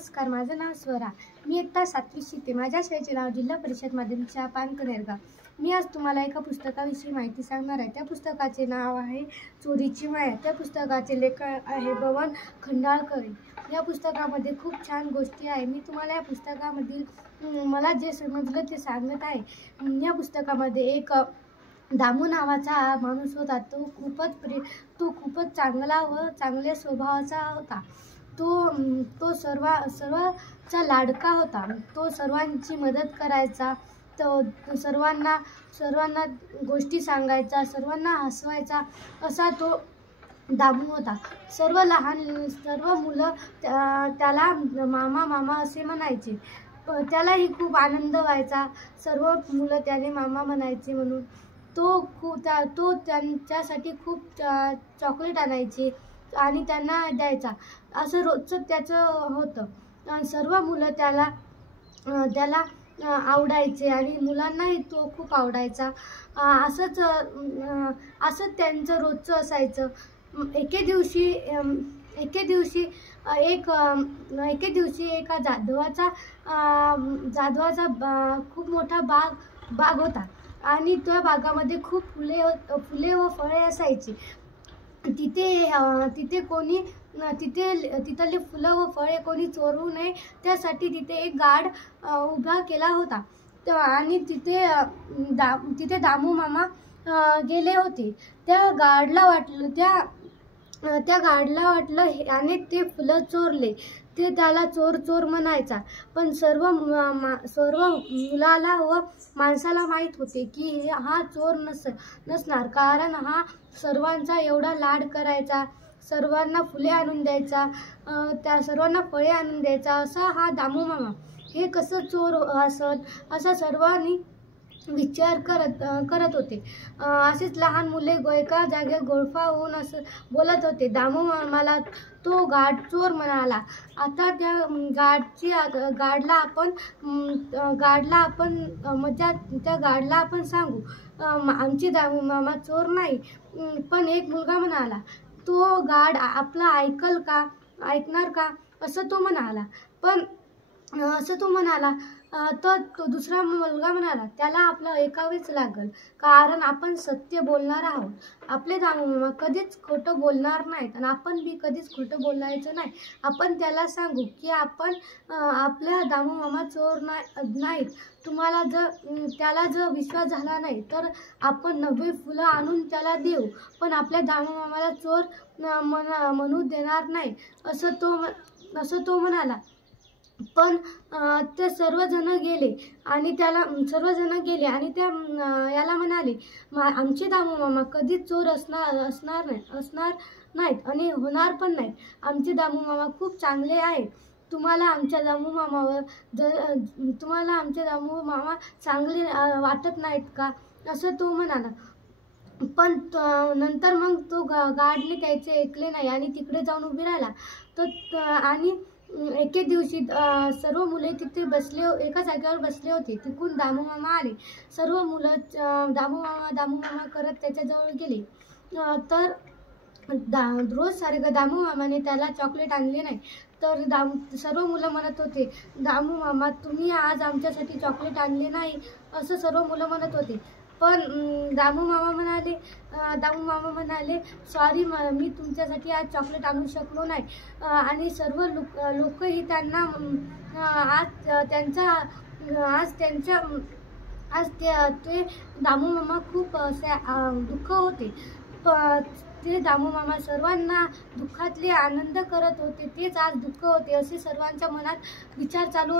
नमस्कार, माझं नाव स्वरा. मी इयत्ता 7वी शिकते. माझ्या शाळेचे नाव जिल्हा परिषद माध्यमिक शाळा पानकनेरगाव. मी आज तुम्हाला एका पुस्तकाविषयी माहिती सांगणार आहे. त्या पुस्तकाचे नाव आहे चोरीची माया. त्या पुस्तकाचे लेखक आहे बबन खंडाळकर. या पुस्तकामध्ये खूप छान गोष्टी आहे. मी तुम्हाला या पुस्तकामधील मला जे समजलं ते सांगत आहे. या पुस्तकामध्ये एक दामू नावाचा माणूस होता. तो खूपच चांगला व चांगल्या स्वभावाचा होता. तो सर्वांचा लाडका होता. तो सर्वांची मदत करायचा. तो सर्वांना गोष्टी सांगायचा, सर्वांना हसवायचा, असा तो दामू होता. सर्व मुलं त्याला मामा मामा असे म्हणायचे. त्यालाही खूप आनंद व्हायचा. सर्व मुलं त्याने मामा म्हणायचे म्हणून. तो त्यांच्यासाठी खूप चॉकलेट आणायचे आणि त्यांना द्यायचा. असं रोजचं त्याचं होतं. सर्व मुलं त्याला आवडायचे आणि मुलांनाही तो खूप आवडायचा. असंच त्यांचं रोजचं असायचं. एके दिवशी एका जाधवाचा खूप मोठा बाग होता आणि त्या बागामध्ये खूप फुले व फळे असायची. तिथले फुलं व फळे कोणी चोरू नये त्यासाठी तिथे एक गाढ उभा केला होता. आणि तिथे दामू मामा गेले होते. त्या गाढला वाटलं याने ते फुलं चोरले. ते त्याला चोर चोर म्हणायचा. पण सर्व मुलाला व माणसाला माहीत होते की हा चोर नसणार, कारण हा सर्वांचा एवढा लाड करायचा. सर्वांना फुले आणून द्यायचा, त्या सर्वांना फळे आणून द्यायचा. असा हा दामू मामा हे कसं चोर असत असा सर्वांनी विचार करत होते. असेच लहान मुले एका जागेवर गोळफा होऊन असं बोलत होते. दामू मामाला तो गाढ चोर म्हणाला. आता त्या गाढला आपण सांगू, आमचे दामू मामा चोर नाही. पण एक मुलगा म्हणाला, तो गाढ आपला ऐकणार का, असं तो म्हणाला. तर तो दुसरा मुलगा म्हणाला, त्याला आपलं ऐकावेच लागल, कारण आपण सत्य बोलणार आहोत. आपले दामू मामा कधीच खोटं बोलणार नाहीत आणि आपण बी कधीच खोटं बोलायचं नाही. आपण त्याला सांगू की आपल्या दामू मामा चोर नाहीत. त्याला जर विश्वास झाला नाही तर आपण 90 फुलं आणून त्याला देऊ, पण आपल्या दामू मामाला चोर म्हणू देणार नाही, असं तो म्हणाला. पण ते सर्वजण गेले आणि त्या याला म्हणाले, आमचे दामू मामा कधीच चोर असणार नाहीत आणि होणार पण नाहीत. आमचे दामू मामा खूप चांगले आहेत. तुम्हाला आमच्या दामू मामा चांगले वाटत नाहीत का, असं तो म्हणाला. पण नंतर मग तो गाढने त्याचे ऐकले नाही आणि तिकडे जाऊन उभी राहिला. आणि एके दिवशी सर्व मुले तिथे एका जागेवर बसले होते. तिकडून दामू मामा आले. सर्व मुलं दामू मामा करत त्याच्याजवळ गेले. तर रोज सारखं दामू मामाने त्याला चॉकलेट आणले नाही. तर सर्व मुलं म्हणत होते, दामू मामा तुम्ही आज आमच्यासाठी चॉकलेट आणले नाही, असं सर्व मुलं म्हणत होते. पण दामू मामा म्हणाले, सॉरी, मी तुमच्यासाठी आज चॉकलेट आणू शकलो नाही. आणि सर्व लोकही त्यांना ते दामू मामा खूप दुःख होते. ते दामू मामा सर्वांना दुःखातले आनंद करत होते, तेच आज दुःख होते, असे सर्वांच्या मनात विचार चालू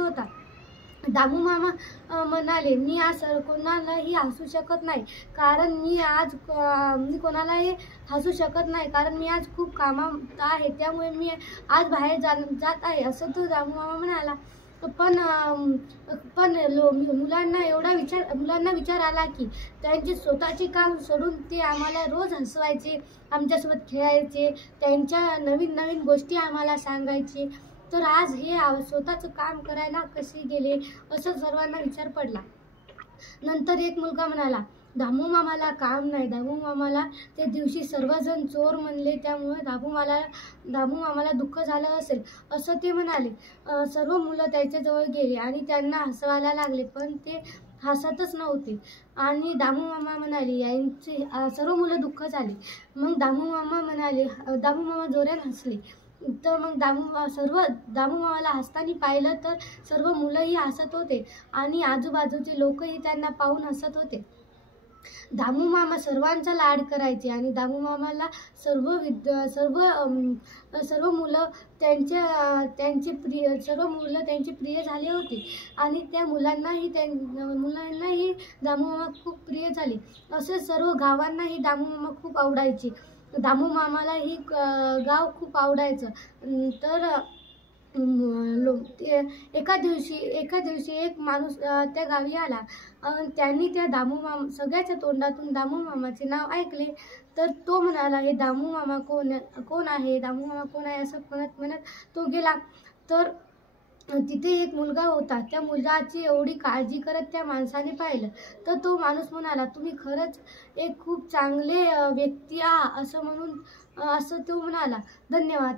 होता. दामू मामा म्हणाले, मी आज कोणालाही हसू शकत नाही, कारण मी कोणालाही हसू शकत नाही, कारण मी आज खूप कामात आहे, त्यामुळे मी आज बाहेर जात आहे, असं तो दामू मामा म्हणाला. पण मुलांना विचार आला की त्यांचे स्वतःचे काम सोडून ते आम्हाला रोज हसवायचे, आमच्यासोबत खेळायचे, त्यांच्या नवीन नवीन गोष्टी आम्हाला सांगायचे, तर आज हे स्वतःचं काम करायला कसे गेले, असं सर्वांना विचार पडला. नंतर एक मुलगा म्हणाला, दामू मामाला काम नाही. दामू मामाला त्या दिवशी सर्वजण चोर म्हणले, त्यामुळे दामू मामाला दुःख झालं असेल असं ते म्हणाले. सर्व मुलं त्याच्याजवळ गेली आणि त्यांना हसवायला लागले, पण ते हसतच नव्हते. आणि दामू मामा म्हणाले, यांचे सर्व मुलं दुःख झाले. मग दामू मामा जोरात हसले. तर मग दामू मामाला हसताना पाहिलं तर सर्व मुलंही हसत होते आणि आजूबाजूचे लोकही त्यांना पाहून हसत होते. दामू मामा सर्वांचा लाड करायचे आणि दामू मामाला सर्व मुलं त्यांचे प्रिय झाले होते आणि त्या मुलांनाही दामू मामा खूप प्रिय झाले. असे सर्व गावांनाही दामू मामा खूप आवडायचे. दामू मामालाही गाव खूप आवडायचं. तर एका दिवशी एक माणूस त्या गावी आला. त्यांनी त्या सगळ्याच्या तोंडातून दामू मामाचे नाव ऐकले. तर तो म्हणाला, हे दामू मामा कोण आहे, दामू मामा कोण आहे असं म्हणत तो गेला. तर तिथे एक मुलगा होता. त्या मुलाची एवढी काळजी करत त्या माणसाने पाहिलं. तर तो माणूस म्हणाला, तुम्ही खरंच एक खूप चांगले व्यक्ती आहात असं तो म्हणाला. धन्यवाद.